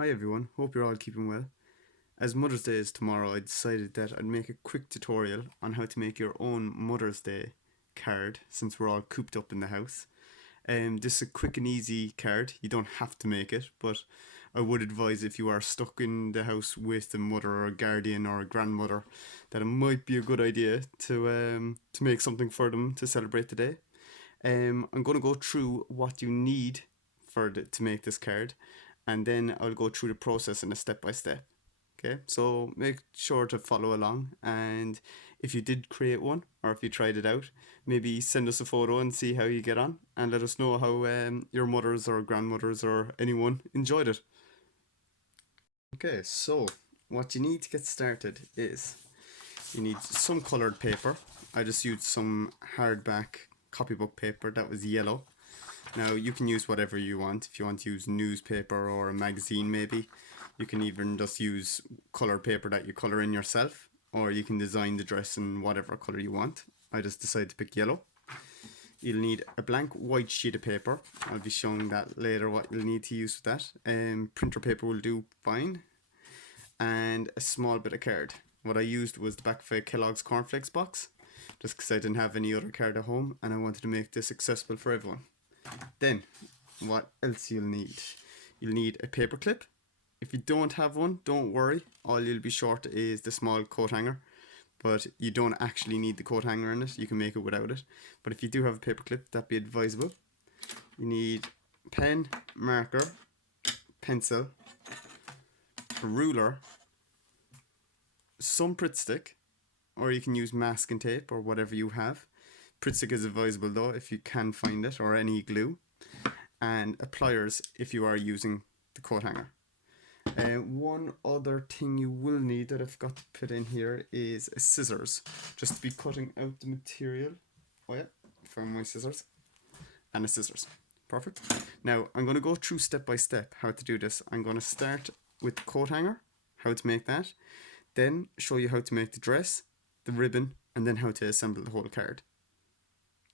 Hi everyone, hope you're all keeping well. As Mother's Day is tomorrow, I decided that I'd make a quick tutorial on how to make your own Mother's Day card since we're all cooped up in the house. This is a quick and easy card, you don't have to make it, but I would advise if you are stuck in the house with a mother or a guardian or a grandmother that it might be a good idea to make something for them to celebrate the day. I'm going to go through what you need to make this card, and then I'll go through the process in a step by step. Okay, so make sure to follow along, and if you did create one or if you tried it out, maybe send us a photo and see how you get on, and let us know how your mothers or grandmothers or anyone enjoyed it. Okay, so what you need to get started is you need some coloured paper. I just used some hardback copybook paper that was yellow. Now you can use whatever you want. If you want to use newspaper or a magazine maybe, you can even just use coloured paper that you colour in yourself, or you can design the dress in whatever colour you want. I just decided to pick yellow. You'll need a blank white sheet of paper. I'll be showing that later what you'll need to use with that. Printer paper will do fine. And a small bit of card. What I used was the back of a Kellogg's cornflakes box, just because I didn't have any other card at home and I wanted to make this accessible for everyone. Then, what else you'll need? You'll need a paper clip. If you don't have one, don't worry. All you'll be short is the small coat hanger, but you don't actually need the coat hanger in it. You can make it without it. But if you do have a paper clip, that'd be advisable. You need pen, marker, pencil, a ruler, some Pritt stick, or you can use masking tape or whatever you have. Pritt stick is advisable though if you can find it, or any glue, and a pliers if you are using the coat hanger. One other thing you will need that I forgot to put in here is a scissors, just to be cutting out the material. Oh yeah, found my scissors, and a scissors. Perfect. Now I'm going to go through step by step how to do this. I'm going to start with the coat hanger, how to make that, then show you how to make the dress, the ribbon, and then how to assemble the whole card.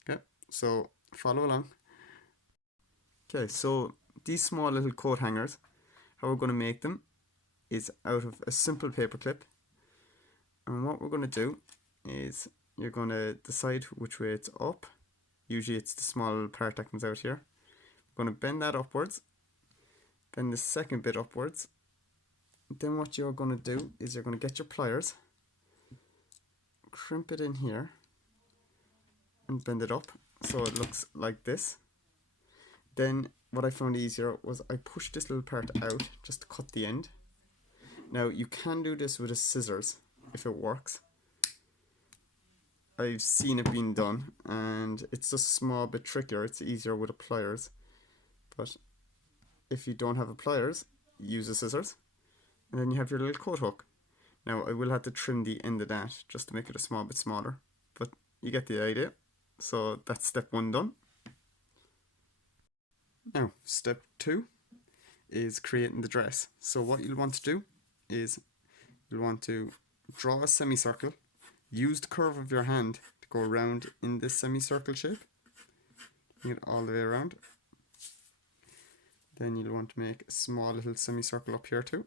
Okay, so follow along. Okay, so these small little coat hangers, how we're going to make them is out of a simple paper clip. And what we're going to do is you're going to decide which way it's up. Usually it's the small part that comes out here. We're going to bend that upwards, bend the second bit upwards. Then what you're going to do is you're going to get your pliers, crimp it in here, and bend it up so it looks like this. Then what I found easier was I pushed this little part out just to cut the end. Now you can do this with a scissors if it works. I've seen it being done and it's just a small bit trickier. It's easier with a pliers, but if you don't have a pliers, use a scissors, and then you have your little coat hook. Now I will have to trim the end of that just to make it a small bit smaller, but you get the idea. So that's step one done. Now step two is creating the dress. So what you'll want to do is you'll want to draw a semicircle, use the curve of your hand to go around in this semicircle shape, bring it all the way around. Then you'll want to make a small little semicircle up here too.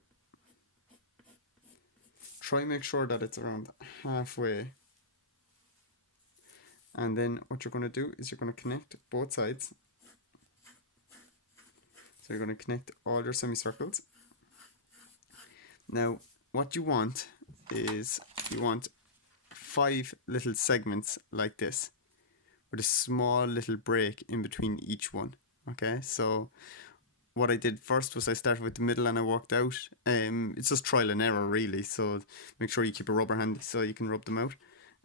Try and make sure that it's around halfway. And then what you're going to do is you're going to connect both sides. So you're going to connect all your semicircles. Now what you want is you want 5 little segments like this, with a small little break in between each one. Okay, so what I did first was I started with the middle and I worked out. It's just trial and error really, so make sure you keep a rubber handy so you can rub them out.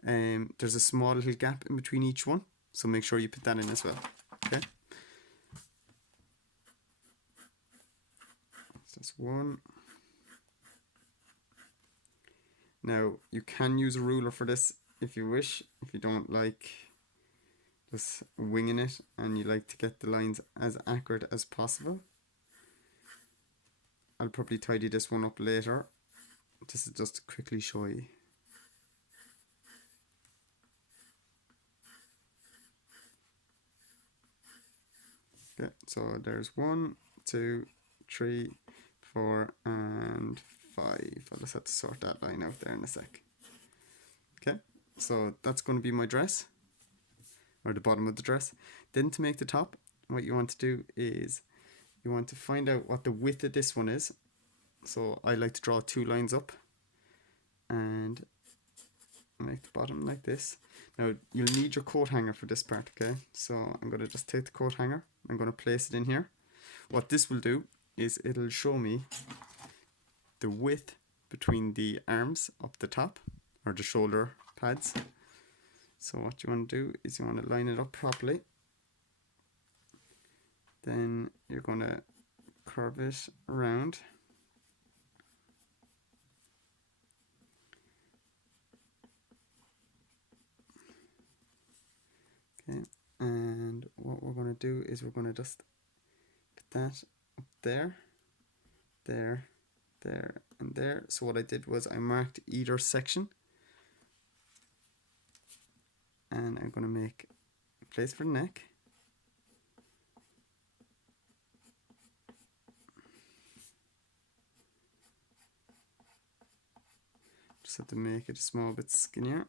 There's a small little gap in between each one, so make sure you put that in as well. Okay, so that's one. Now you can use a ruler for this if you wish, if you don't like just winging it and you like to get the lines as accurate as possible. I'll probably tidy this one up later. This is just to quickly show you. Okay, so there's 1, 2, 3, 4, and 5. I'll just have to sort that line out there in a sec. Okay, so that's going to be my dress, or the bottom of the dress. Then to make the top, what you want to do is you want to find out what the width of this one is. So I like to draw 2 lines up and make the bottom like this. Now you'll need your coat hanger for this part, okay? So I'm going to just take the coat hanger, I'm going to place it in here. What this will do is it'll show me the width between the arms up the top, or the shoulder pads. So what you want to do is you want to line it up properly. Then you're going to curve it around. Okay, and what we're going to do is we're going to just put that up there, there, there, and there. So what I did was I marked either section, and I'm going to make a place for the neck. Just have to make it a small bit skinnier.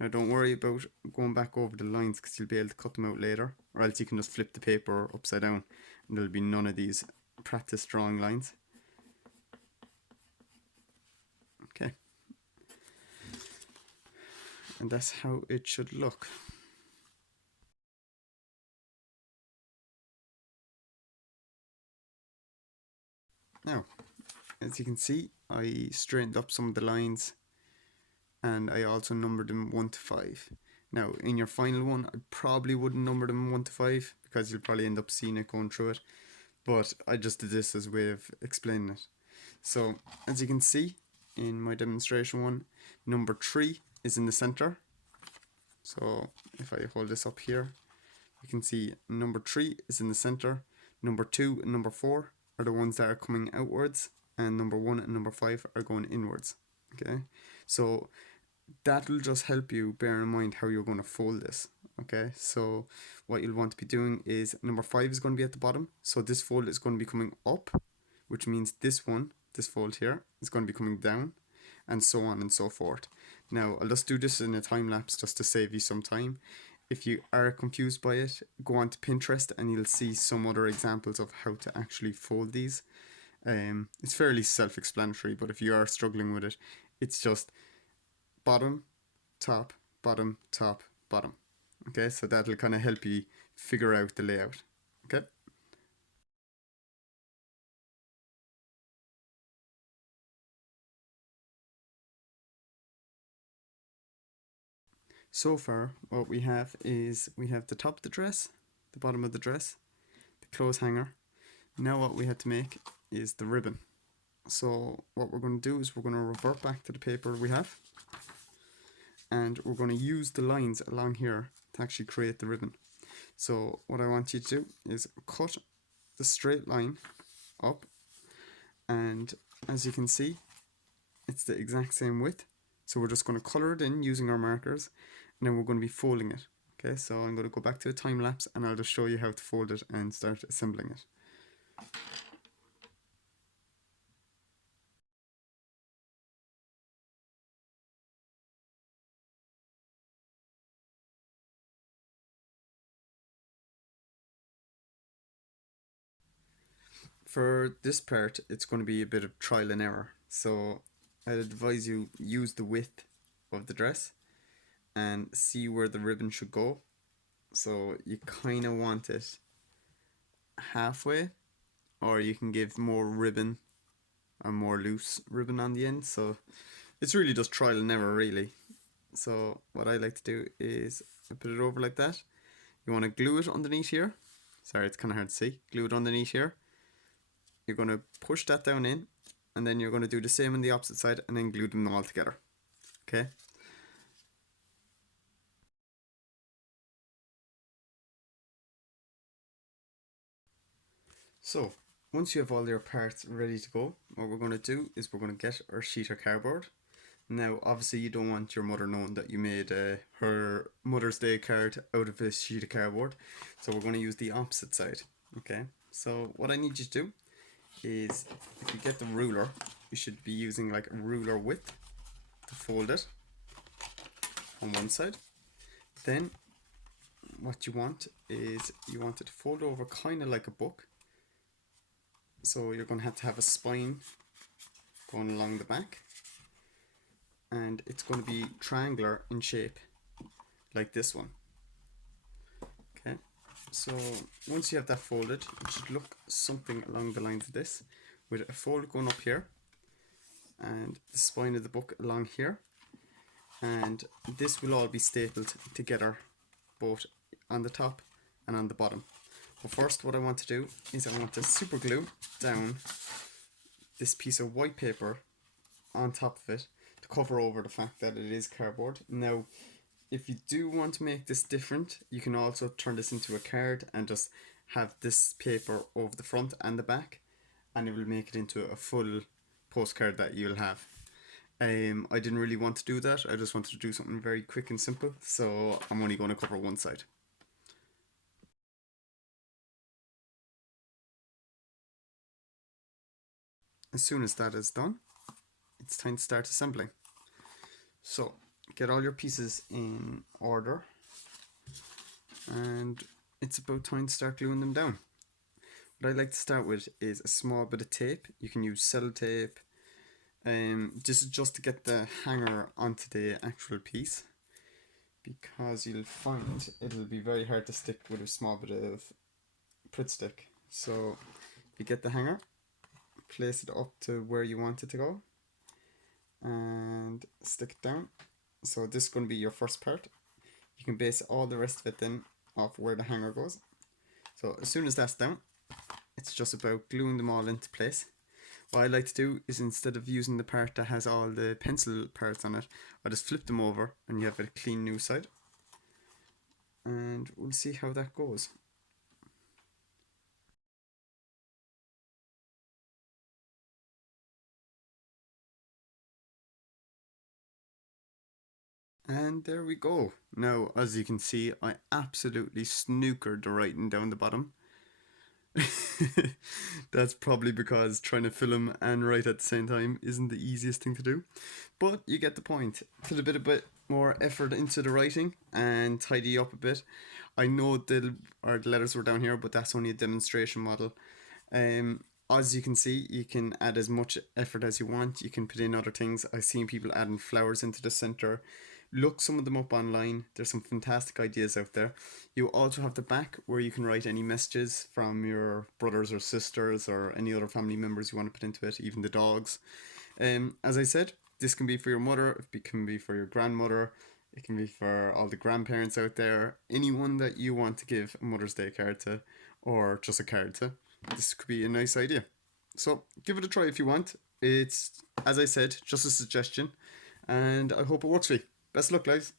Now don't worry about going back over the lines because you'll be able to cut them out later, or else you can just flip the paper upside down and there'll be none of these practice drawing lines. Okay. And that's how it should look. Now, as you can see, I straightened up some of the lines and I also numbered them 1 to 5. Now, in your final one, I probably wouldn't number them 1 to 5 because you'll probably end up seeing it going through it. But I just did this as a way of explaining it. So, as you can see in my demonstration one, number 3 is in the center. So, if I hold this up here, you can see number 3 is in the center. Number 2 and number 4 are the ones that are coming outwards, and number 1 and number 5 are going inwards. Okay, so that will just help you bear in mind how you're going to fold this. Okay, so what you'll want to be doing is number 5 is going to be at the bottom, so this fold is going to be coming up, which means this fold here is going to be coming down, and so on and so forth. Now I'll just do this in a time lapse just to save you some time. If you are confused by it, go on to Pinterest and you'll see some other examples of how to actually fold these. It's fairly self-explanatory, but if you are struggling with it, it's just bottom, top, bottom, top, bottom. Okay, so that'll kind of help you figure out the layout. Okay. So far, what we have is we have the top of the dress, the bottom of the dress, the clothes hanger. Now what we had to make is the ribbon. So what we're going to do is we're going to revert back to the paper we have, and we're going to use the lines along here to actually create the ribbon. So what I want you to do is cut the straight line up, and as you can see, it's the exact same width. So we're just going to color it in using our markers, and then we're going to be folding it. Okay, so I'm going to go back to a time lapse and I'll just show you how to fold it and start assembling it. For this part, it's going to be a bit of trial and error. So I'd advise you use the width of the dress and see where the ribbon should go. So you kind of want it halfway, or you can give more ribbon or more loose ribbon on the end. So it's really just trial and error, really. So what I like to do is put it over like that. You want to glue it underneath here. Sorry, it's kind of hard to see. Glue it underneath here. You're going to push that down in, and then you're going to do the same on the opposite side and then glue them all together. Okay? So, once you have all your parts ready to go, what we're going to do is we're going to get our sheet of cardboard. Now, obviously you don't want your mother knowing that you made her Mother's Day card out of a sheet of cardboard. So we're going to use the opposite side. Okay? So what I need you to do is if you get the ruler, you should be using like a ruler width to fold it on one side. Then what you want is you want it to fold over kind of like a book. So you're going to have a spine going along the back, and it's going to be triangular in shape like this one. Okay, so once you have that folded, it should look something along the lines of this, with a fold going up here and the spine of the book along here, and this will all be stapled together both on the top and on the bottom. But first, what I want to do is I want to super glue down this piece of white paper on top of it to cover over the fact that it is cardboard. Now, if you do want to make this different, you can also turn this into a card and just have this paper over the front and the back, and it will make it into a full postcard that you'll have. I didn't really want to do that. I just wanted to do something very quick and simple, so I'm only going to cover one side. As soon as that is done, it's time to start assembling. So get all your pieces in order, and it's about time to start gluing them down. What I like to start with is a small bit of tape. You can use sellotape. This is just to get the hanger onto the actual piece, because you'll find it'll be very hard to stick with a small bit of Pritt stick. So if you get the hanger, place it up to where you want it to go and stick it down. So this is going to be your first part. You can base all the rest of it then off where the hanger goes. So as soon as that's down, it's just about gluing them all into place. What I like to do is, instead of using the part that has all the pencil parts on it, I just flip them over and you have a clean new side. And we'll see how that goes. And there we go. Now, as you can see, I absolutely snookered the writing down the bottom. That's probably because trying to film and write at the same time isn't the easiest thing to do. But you get the point. Put a bit more effort into the writing and tidy up a bit. I know the letters were down here, but that's only a demonstration model. As you can see, you can add as much effort as you want. You can put in other things. I've seen people adding flowers into the center. Look some of them up online. There's some fantastic ideas out there. You also have the back where you can write any messages from your brothers or sisters or any other family members you want to put into it, even the dogs. As I said, this can be for your mother, it can be for your grandmother, it can be for all the grandparents out there, anyone that you want to give a Mother's Day card to, or just a card to. This could be a nice idea. So give it a try if you want. It's, as I said, just a suggestion, and I hope it works for you. Best of luck, guys.